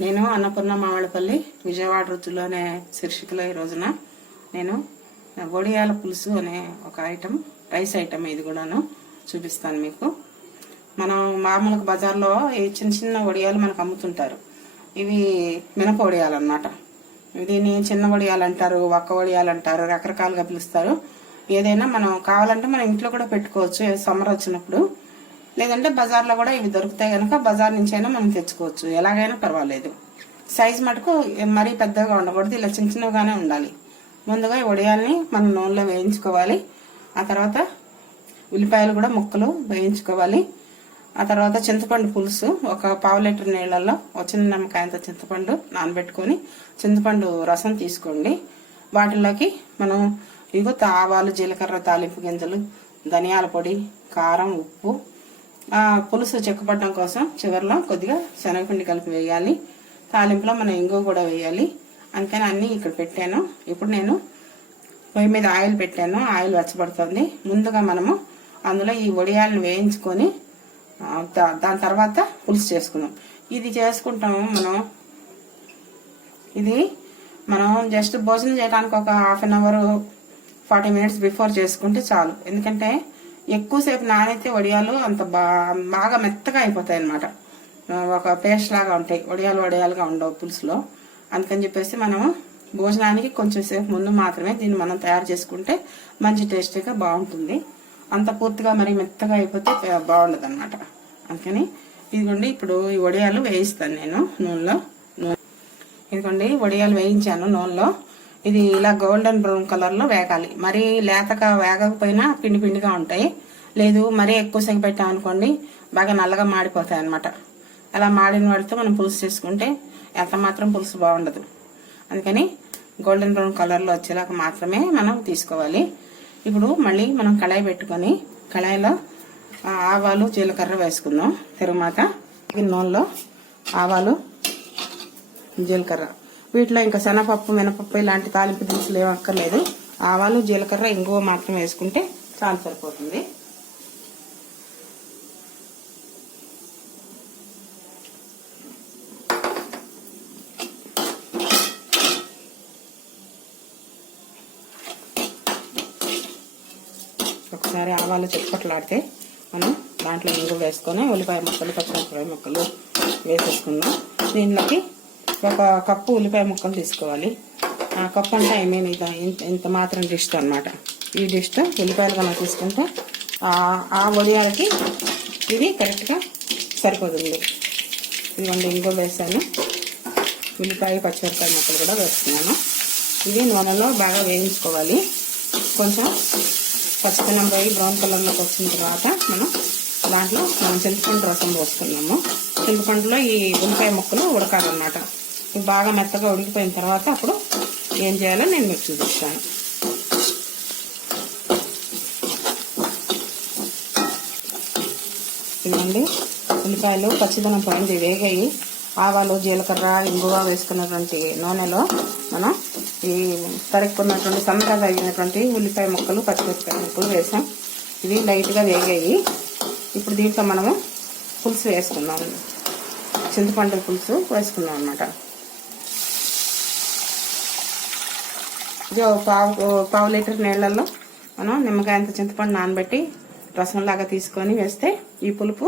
నేను అన్నపూర్ణ మామిడిపల్లి విజయవాడ రుచులు అనే శీర్షికలో ఈ రోజున. నేను గొడియాల పులుసు అనే ఒక ఐటెం రైస్ ఐటెం ఇది కూడాను చూపిస్తాను మీకు. మనం మామూలుగా బజార్లో ఈ చిన్న చిన్న వడియాలు మనకు అమ్ముతుంటారు. ఇవి మినప వడియాలు అనమాట దీన్ని చిన్న వడియాలు అంటారు వక్క వడియాలు అంటారు రకరకాలుగా పిలుస్తారు. ఏదైనా మనం కావాలంటే మనం ఇంట్లో కూడా పెట్టుకోవచ్చు. సమ్మర్ వచ్చినప్పుడు లేదంటే బజార్లో కూడా ఇవి దొరుకుతాయి కనుక బజార్ నుంచి అయినా మనం తెచ్చుకోవచ్చు. ఎలాగైనా పర్వాలేదు. సైజ్ మటుకు మరీ పెద్దగా ఉండకూడదు. ఇలా చిన్న చిన్నగానే ఉండాలి. ముందుగా ఈ వడియాల్ని మనం నూనెలో వేయించుకోవాలి. ఆ తర్వాత ఉల్లిపాయలు కూడా ముక్కలు వేయించుకోవాలి. ఆ తర్వాత చింతపండు పులుసు ఒక పావు లీటర్ నీళ్ళల్లో ఒక చిన్న నిమ్మకాయంత చింతపండు నానబెట్టుకొని చింతపండు రసం తీసుకోండి. వాటిలోకి మనం ఇగుత ఆవాలు జీలకర్ర తాలింపు గింజలు ధనియాల పొడి కారం ఉప్పు పులుసు చెక్కపడడం కోసం చివరిలో కొద్దిగా శనగపిండి కలిపి వేయాలి. తాలింపులో మనం ఇంగువ కూడా వేయాలి. అందుకని అన్నీ ఇక్కడ పెట్టాను. ఇప్పుడు నేను పొయ్యి మీద ఆయిల్ పెట్టాను. ఆయిల్ వచ్చబడుతుంది ముందుగా మనము అందులో ఈ వడియాలను వేయించుకొని దాని తర్వాత పులుసు చేసుకుందాం. ఇది చేసుకుంటాము మనం. ఇది మనం జస్ట్ భోజనం చేయడానికి ఒక half an hour forty minutes before చేసుకుంటే చాలు. ఎందుకంటే ఎక్కువసేపు నానైతే వడియాలు అంత బాగా మెత్తగా అయిపోతాయి అనమాట ఒక పేస్ట్ లాగా ఉంటాయి. వడియాలు వడియాలుగా ఉండవు పులుసులో. అందుకని చెప్పేసి మనము భోజనానికి కొంచెం సేపు ముందు మాత్రమే దీన్ని మనం తయారు చేసుకుంటే మంచి టేస్టీగా బాగుంటుంది. అంత పూర్తిగా మరి మెత్తగా అయిపోతే బాగుండదు అనమాట అందుకని ఇదిగోండి ఇప్పుడు ఈ వడియాలు వేయిస్తాను నేను నూనెలో. నూనె ఇదిగోండి వడియాలు వేయించాను నూనెలో. ఇది ఇలా గోల్డెన్ బ్రౌన్ కలర్లో వేగాలి. మరి లేతగా వేగకపోయినా పిండి పిండిగా ఉంటాయి. లేదు మరీ ఎక్కువసేపు పెట్టామనుకోండి బాగా నల్లగా మాడిపోతాయి అన్నమాట. అలా మాడిన వాటితో మనం పులుసు చేసుకుంటే ఎంత మాత్రం పులుసు బాగుండదు. అందుకని గోల్డెన్ బ్రౌన్ కలర్లో వచ్చేలాగా మాత్రమే మనం తీసుకోవాలి. ఇప్పుడు మళ్ళీ మనం కళాయి పెట్టుకొని కళాయిలో ఆవాలు జీలకర్ర వేసుకుందాం. తిరుమాత నూనెలో ఆవాలు జీలకర్ర. వీటిలో ఇంకా శనగపప్పు మినపప్పు ఇలాంటి తాలింపు దినుసులు ఏం అక్కర్లేదు. ఆవాలు జీలకర్ర ఇంగువ మాత్రం వేసుకుంటే చాలు సరిపోతుంది. ఒకసారి ఆవాలు చిట్పట్లాడితే మనం దాంట్లో ఇంగు వేసుకొని ఉల్లిపాయ ముక్కలు పచ్చిమిరపకాయ ముక్కలు వేసేసుకుందాం. దీనిలోకి ఒక కప్పు ఉల్లిపాయ ముక్కలు తీసుకోవాలి. ఆ కప్పు అంటే ఐ మీన్ ఇది ఇంత మాత్రం డిష్ అనమాట ఈ డిష్ ఉల్లిపాయలు కనుక తీసుకుంటే ఆ- వడియాలకి ఇది కరెక్ట్గా సరిపోతుంది. ఇదిగోండి ఇంకో వేసాను. ఉల్లిపాయ పచ్చిమిరపాయ ముక్కలు కూడా వేస్తున్నాను. ఇది నూనెలో బాగా వేయించుకోవాలి. కొంచెం పచ్చదనం పోయి బ్రౌన్ కలర్లోకి వచ్చిన తర్వాత మనం దాంట్లో మనం చింతపండు రసం పోసుకున్నాము. చింతపండులో ఈ ఉల్లిపాయ ముక్కలు ఉడకాలన్నమాట. బాగా మెత్తగా ఉడికిపోయిన తర్వాత అప్పుడు ఏం చేయాలో నేను మీకు చూపిస్తాను. ఇదిగోండి ఉల్లిపాయలు పచ్చిదనం పోయింది వేగాయి. ఆవాలు జీలకర్ర ఇంగువ వేసుకున్నటువంటి నూనెలో మనం ఈ తరుక్కున్నటువంటి సన్నగా తగినటువంటి ఉల్లిపాయ ముక్కలు పచ్చిమిరపకాయ ముక్కలు వేసాం. ఇవి లైట్గా వేగాయి. ఇప్పుడు దీంట్లో మనము పులుసు వేసుకుందాం. చింతపండు పులుసు వేసుకుందాం అన్నమాట ఇది ఒక పావు పావు లీటర్ నీళ్ళల్లో మనం నిమ్మకాయ అంత చింతపండు నానబెట్టి రసంలాగా తీసుకొని వేస్తే ఈ పులుపు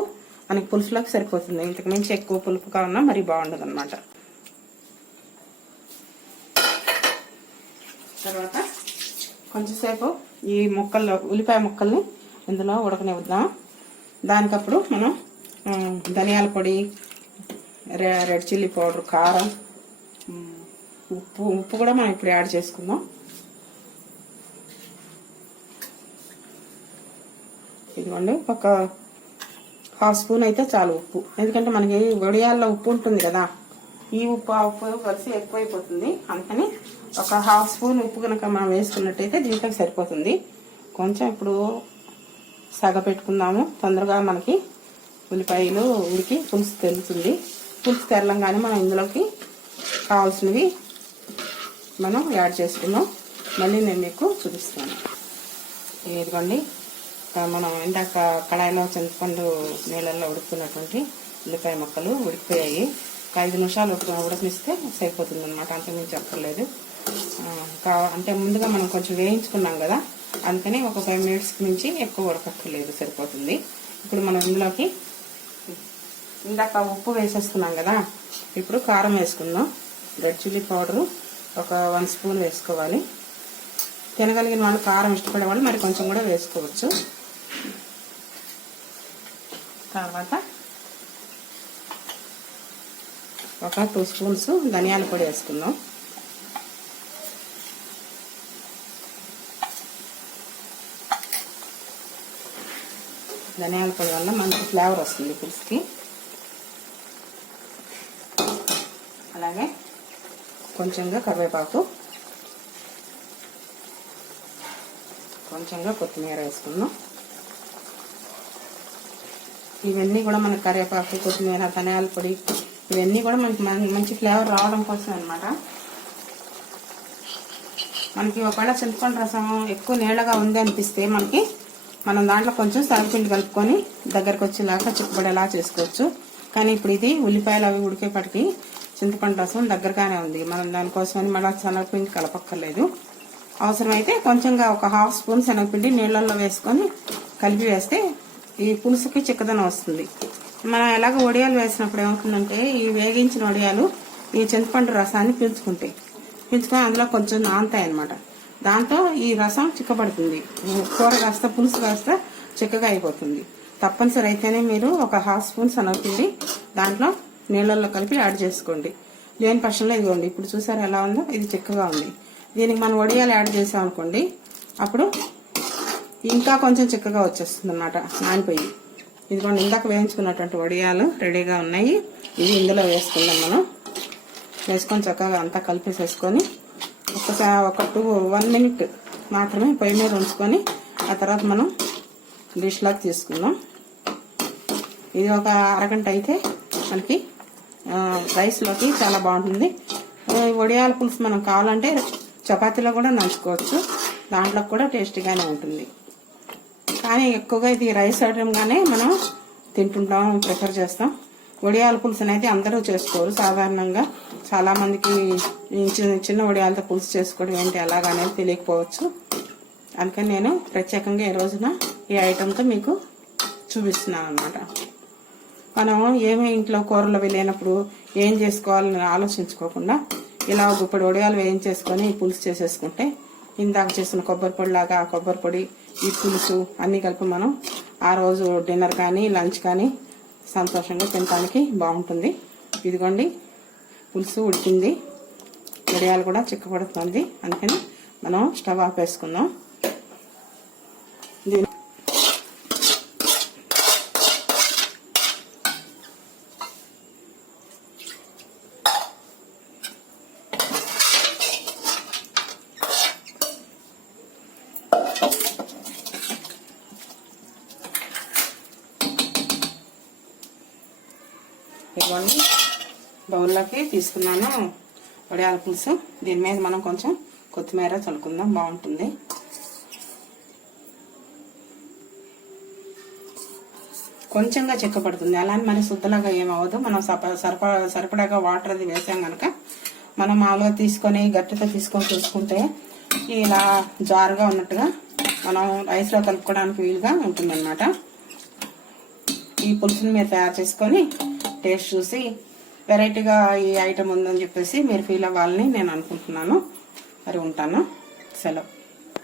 మనకి పులుసులోకి సరిపోతుంది. ఇంతకు మించి ఎక్కువ పులుపుగా ఉన్నా మరి బాగుండదు అనమాట తర్వాత కొంచెంసేపు ఈ ముక్కల్లో ఉల్లిపాయ ముక్కల్ని ఇందులో ఉడకనివ్వద్దాం దానికప్పుడు మనం ధనియాల పొడి రె- రెడ్ చిల్లీ పౌడర్ కారం ఉప్పు ఉప్పు కూడా మనం ఇప్పుడు యాడ్ చేసుకుందాం. ఇదిగోండి ఒక హాఫ్ స్పూన్ అయితే చాలు ఉప్పు. ఎందుకంటే మనకి వడియాల్లో ఉప్పు ఉంటుంది కదా ఈ ఉప్పు ఆ ఉప్పు కలిసి ఎక్కువైపోతుంది. అందుకని ఒక హాఫ్ స్పూన్ ఉప్పు కనుక మనం వేసుకున్నట్టయితే జీవితం సరిపోతుంది. కొంచెం ఇప్పుడు సగ పెట్టుకుందాము. తొందరగా మనకి ఉల్లిపాయలు ఉడికి పులుసు తెలుస్తుంది. పులుసు తెరలంగానే మనం ఇందులోకి కావాల్సినవి మనం యాడ్ చేసుకున్నాం మళ్ళీ నేను మీకు చూపిస్తాను. ఇదిగోండి. మనం ఇందాక కళాయిలో చింతపండు నీళ్ళల్లో ఉడుకున్నటువంటి ఉల్లిపాయ ముక్కలు ఉడికిపోయాయి. ఐదు నిమిషాలు ఉడక ఉడకనిస్తే సరిపోతుంది అనమాట అంత మీకు చెప్పలేదు అంటే ముందుగా మనం కొంచెం వేయించుకున్నాం కదా అందుకని ఒక ఫైవ్ మినిట్స్ నుంచి ఎక్కువ ఉడకక్కర్లేదు సరిపోతుంది. ఇప్పుడు మనం ఇందులోకి ఇందాక ఉప్పు వేసేసుకున్నాం కదా ఇప్పుడు కారం వేసుకుందాం. రెడ్ చిల్లీ పౌడరు ఒక వన్ స్పూన్ వేసుకోవాలి. తినగలిగిన వాళ్ళు కారం ఇష్టపడే వాళ్ళు మరి కొంచెం కూడా వేసుకోవచ్చు. తర్వాత ఒక టూ స్పూన్స్ ధనియాల పొడి వేసుకుందాం. ధనియాల పొడి వల్ల మంచి ఫ్లేవర్ వస్తుంది పులుసుకి. అలాగే కొంచెంగా కరివేపాకు. కొంచెంగా కొత్తిమీర వేసుకుందాం. ఇవన్నీ కూడా మనకి కరివేపాకు కొత్తిమీర ధనియాల పొడి ఇవన్నీ కూడా మనకి మంచి ఫ్లేవర్ రావడం కోసం అనమాట మనకి ఒకవేళ చింతపండు రసం ఎక్కువ నీళ్ళగా ఉంది అనిపిస్తే మనకి మనం దాంట్లో కొంచెం సరిపిండి కలుపుకొని దగ్గరకు వచ్చేలాగా చిక్కుబడేలా చేసుకోవచ్చు. కానీ ఇప్పుడు ఇది ఉల్లిపాయలు అవి ఉడికేపటికి చింతపండు రసం దగ్గరగానే ఉంది. మనం దానికోసమని మళ్ళీ శనగపిండి కలపక్కర్లేదు. అవసరమైతే కొంచెంగా ఒక హాఫ్ స్పూన్ శనగపిండి నీళ్ళల్లో వేసుకొని కలిపి వేస్తే ఈ పులుసుకి చిక్కదనం వస్తుంది. మనం ఎలాగ వడియాలు వేసినప్పుడు ఏమవుతుందంటే ఈ వేగించిన వడియాలు ఈ చింతపండు రసాన్ని పీల్చుకుంటాయి. పీల్చుకొని అందులో కొంచెం నానతాయి అనమాట దాంతో ఈ రసం చిక్కబడుతుంది. కూర కాస్త పులుసు కాస్త చిక్కగా అయిపోతుంది. తప్పనిసరి అయితేనే మీరు ఒక హాఫ్ స్పూన్ శనగపిండి దాంట్లో నీళ్ళల్లో కలిపి యాడ్ చేసుకోండి. లేని పక్షంలో ఇదిగోండి ఇప్పుడు చూసారు ఎలా ఉందో? ఇది చిక్కగా ఉంది. దీనికి మనం వడియాలు యాడ్ చేసాం అనుకోండి అప్పుడు ఇంకా కొంచెం చిక్కగా వచ్చేస్తుంది అనమాట నానిపోయి ఇదిగోండి ఇందాక వేయించుకున్నటువంటి వడియాలు రెడీగా ఉన్నాయి. ఇది ఇందులో వేసుకుందాం మనం. వేసుకొని చక్కగా అంతా కలిపేసేసుకొని ఒకసారి ఒక టూ వన్ మినిట్ మాత్రమే పొయ్యి మీద ఉంచుకొని ఆ తర్వాత మనం డిష్లోకి తీసుకుందాం. ఇది ఒక అరగంట అయితే మనకి రైస్లోకి చాలా బాగుంటుంది. వడియాల పులుసు మనం కావాలంటే చపాతీలో కూడా నంచుకోవచ్చు. దాంట్లో కూడా టేస్టీగానే ఉంటుంది. కానీ ఎక్కువగా ఇది రైస్ ఐటమ్గానే మనం తింటుంటాం ప్రిఫర్ చేస్తాం. వడియాల పులుసుని అయితే అందరూ చేసుకోరు. సాధారణంగా చాలామందికి చిన్న చిన్న వడియాలతో పులుసు చేసుకోవడం ఏంటి ఎలాగనేది తెలియకపోవచ్చు. అందుకని నేను ప్రత్యేకంగా ఈ రోజున ఈ ఐటెంతో మీకు చూపిస్తున్నాను అనమాట మనం ఏమేమి ఇంట్లో కూరలు వెళ్ళినప్పుడు ఏం చేసుకోవాలని ఆలోచించుకోకుండా ఇలా ఇప్పుడు గుప్పటి వడియాలు వేయించేసుకొని పులుసు చేసేసుకుంటే ఇందాక చేసిన కొబ్బరి పొడి లాగా ఆ కొబ్బరి పొడి ఈ పులుసు అన్నీ కలిపి మనం ఆ రోజు డిన్నర్ కానీ లంచ్ కానీ సంతోషంగా తినడానికి బాగుంటుంది. ఇదిగోండి పులుసు ఉడికింది. మిరియాలు కూడా చిక్కబడుతుంది అందుకని మనం స్టవ్ ఆపేసుకుందాం. ఇదిగోండి బౌల్లోకి తీసుకున్నాను. వడియాల పులుసు. దీని మీద మనం కొంచెం కొత్తిమీర చల్లుకుందాం. బాగుంటుంది. కొంచెంగా చెక్కపడుతుంది అలానే మరి శుద్ధలాగా ఏమవ్వదు మనం సప సరప సరిపడాగా వాటర్ అది వేసాం కనుక మనం మామూలుగా తీసుకొని గట్టితో తీసుకొని చూసుకుంటే ఇలా జారుగా ఉన్నట్టుగా మనం రైస్లో కలుపుకోవడానికి వీలుగా ఉంటుందన్నమాట. ఈ పులుసుని మీరు తయారు చేసుకొని టేస్ట్ చూసి వెరైటీగా ఈ ఐటమ్ ఉందని చెప్పేసి మీరు ఫీల్ అవ్వాలని నేను అనుకుంటున్నాను. మరి ఉంటాను. సెలవు.